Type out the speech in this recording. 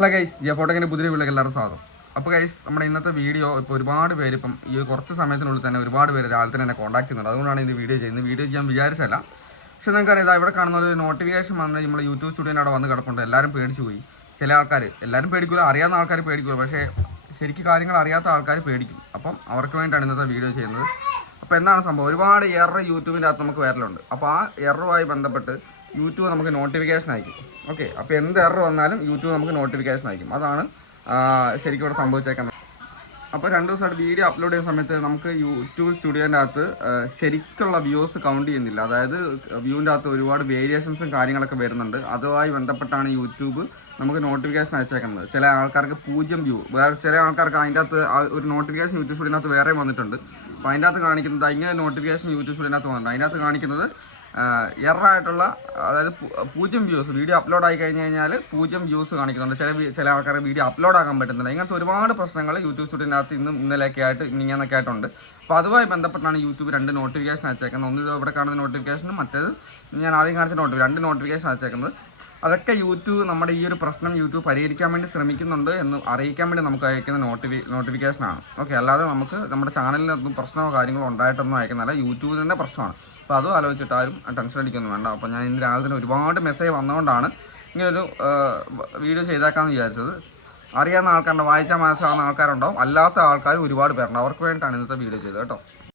Hello guys Jiya ഫോട്ടോക്കിന്റെ പുതിയ വീട്ടിലേക്ക് എല്ലാവരും സ്വാഗതം. അപ്പോൾ ഗൈസ് നമ്മുടെ ഇന്നത്തെ വീഡിയോ ഇപ്പോൾ ഒരുപാട് പേര് ഇപ്പം ഈ കുറച്ച് സമയത്തിനുള്ളിൽ തന്നെ ഒരുപാട് പേര് രാവിലെ തന്നെ കോൺടാക്ട് ചെയ്യുന്നുണ്ട്. അതുകൊണ്ടാണ് ഇത് വീഡിയോ ചെയ്യുന്നത്. വീഡിയോ ചെയ്യാൻ വിചാരിച്ചല്ല പക്ഷെ നിങ്ങൾക്ക് അറിയാം ഇവിടെ കാണുന്ന ഒരു നോട്ടിഫിക്കേഷൻ വന്ന് നമ്മൾ യൂട്യൂബ് സ്റ്റുഡിയോന്റെ അവിടെ വന്ന് കിടപ്പുണ്ട്. എല്ലാവരും പേടിച്ചു പോയി. ചില ആൾക്കാർ എല്ലാവരും പേടിക്കില്ല അറിയാവുന്ന ആൾക്കാർ പേടിക്കില്ല പക്ഷേ ശരിക്കും കാര്യങ്ങൾ അറിയാത്ത ആൾക്കാർ പേടിക്കും. അപ്പം അവർക്ക് വേണ്ടിയിട്ടാണ് ഇന്നത്തെ വീഡിയോ ചെയ്യുന്നത്. അപ്പോൾ എന്താണ് സംഭവം? ഒരുപാട് എറർ യൂട്യൂബിന്റെ അകത്ത് നമുക്ക് വരലുണ്ട്. അപ്പോൾ ആ എററുമായി ബന്ധപ്പെട്ട് യൂട്യൂബ് നമുക്ക് നോട്ടിഫിക്കേഷൻ അയക്കും. ഓക്കെ അപ്പോൾ എന്ത് എറർ വന്നാലും യൂട്യൂബ് നമുക്ക് നോട്ടിഫിക്കേഷൻ അയക്കും. അതാണ് ശരിക്കും ഇവിടെ സംഭവിച്ചേക്കുന്നത്. അപ്പോൾ രണ്ട് ദിവസമായിട്ട് വീഡിയോ അപ്ലോഡ് ചെയ്യുന്ന സമയത്ത് നമുക്ക് യൂട്യൂബ് സ്റ്റുഡിയോന്റെ അകത്ത് ശരിക്കുള്ള വ്യൂസ് കൗണ്ട് ചെയ്യുന്നില്ല. അതായത് വ്യൂവിന്റെ അകത്ത് ഒരുപാട് വേരിയേഷൻസും കാര്യങ്ങളൊക്കെ വരുന്നുണ്ട്. അതുമായി ബന്ധപ്പെട്ടാണ് യൂട്യൂബ് നമുക്ക് നോട്ടിഫിക്കേഷൻ അയച്ചേക്കുന്നത്. ചില ആൾക്കാർക്ക് പൂജ്യം വ്യൂ വേറെ ചില ആൾക്കാർക്ക് അതിന്റെ അകത്ത് ഒരു നോട്ടിഫിക്കേഷൻ യൂട്യൂബ് സ്റ്റുഡിയോനകത്ത് വേറെ വന്നിട്ടുണ്ട്. അപ്പോൾ അതിന്റെ അകത്ത് കാണിക്കുന്നത് ഇങ്ങനെ നോട്ടിഫിക്കേഷൻ യൂട്യൂബ് സ്റ്റുഡിയോനകത്ത് വന്നിട്ടുണ്ട്. അതിന്റെ അകത്ത് കാണിക്കുന്നത് എറായിട്ടുള്ള അതായത് പൂജ്യം വ്യൂസ് വീഡിയോ അപ്ലോഡ് ആയി കഴിഞ്ഞ് കഴിഞ്ഞാൽ പൂജ്യം വ്യൂസ് കാണിക്കുന്നുണ്ട്. ചില ചില ആൾക്കാരുടെ വീഡിയോ അപ്ലോഡ് ആക്കാൻ പറ്റുന്നില്ല. ഇങ്ങനത്തെ ഒരുപാട് പ്രശ്നങ്ങൾ യൂട്യൂബ് സ്റ്റുഡിയോനകത്ത് ഇന്നും ഇന്നലെയൊക്കെ ആയിട്ട് ഇങ്ങനെയൊക്കെ ആയിട്ടുണ്ട്. അപ്പോൾ അതുമായി ബന്ധപ്പെട്ടാണ് യൂട്യൂബ് രണ്ട് നോട്ടിഫിക്കേഷൻ അയച്ചേക്കുന്നത്. ഒന്ന് ഇവിടെ കാണുന്ന നോട്ടിഫിക്കേഷനും മറ്റേത് ഞാൻ ആദ്യം കാണിച്ച നോട്ടിഫിക്കേഷൻ രണ്ട് നോട്ടിഫിക്കേഷൻ അയച്ചേക്കുന്നത്. അതൊക്കെ യൂട്യൂബ് നമ്മുടെ ഈ ഒരു പ്രശ്നം യൂട്യൂബ് പരിഹരിക്കാൻ വേണ്ടി ശ്രമിക്കുന്നുണ്ട് എന്ന് അറിയിക്കാൻ വേണ്ടി നമുക്ക് അയക്കുന്ന നോട്ടിഫി നോട്ടിഫിക്കേഷനാണ്. ഓക്കെ അല്ലാതെ നമുക്ക് നമ്മുടെ ചാനലിനൊന്നും പ്രശ്നമോ കാര്യങ്ങളോ ഉണ്ടായിട്ടൊന്നും അയക്കുന്നില്ല യൂട്യൂബിന്റെ പ്രശ്നമാണ്. അപ്പോൾ അതും ആലോചിച്ചിട്ട് ആരും ടെൻഷൻ അടിക്കൊന്നും വേണ്ട. അപ്പോൾ ഞാൻ ഇന്ന് രാവിലെ തന്നെ ഒരുപാട് മെസ്സേജ് വന്നുകൊണ്ടാണ് ഇങ്ങനൊരു വീഡിയോ ചെയ്തേക്കാമെന്ന് വിചാരിച്ചത്. അറിയാവുന്ന ആൾക്കാരുണ്ട് വായിച്ചാൽ മനസ്സിലാവുന്ന ആൾക്കാരുണ്ടാവും. അല്ലാത്ത ആൾക്കാർ ഒരുപാട് പേരുണ്ട്. അവർക്ക് വേണ്ടിയിട്ടാണ് ഇന്നത്തെ വീഡിയോ ചെയ്തത് കേട്ടോ.